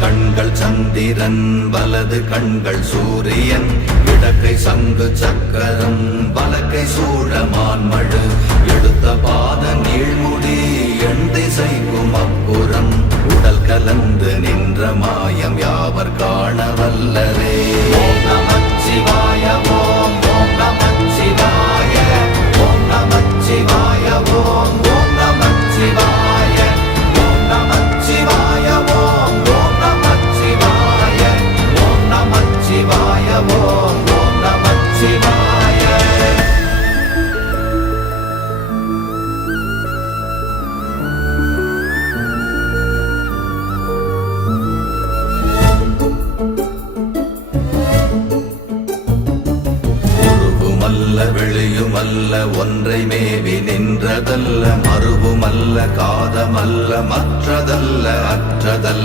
கண்கள் சந்திரன் வலது கண்கள் சூரியன் இடக்கை சங்கு சக்கரம் வலக்கை சூழமான்மழு எடுத்த பாத நீழ்முடி எண் திசைக்கும் அப்புறம் உடல் கலந்து நின்ற மாயம் யாவர் காண வல்லரே. ஓம் நமச்சிவாய ஓம் ஓம் நமச்சிவாய ஓம் நமச்சிவாய ஓம் ஓம் நமச்சிவாய ஓம் நமச்சிவாய ஓம் ஓம் நமச்சிவாய ஓம் நமச்சிவாய ஓம் ஓம் நமச்சிவாய. வெளியுமல்ல ஒன்றை மேவி நின்றதல்ல மறுவுமல்ல காதமல்ல மற்றதல்ல அற்றதல்ல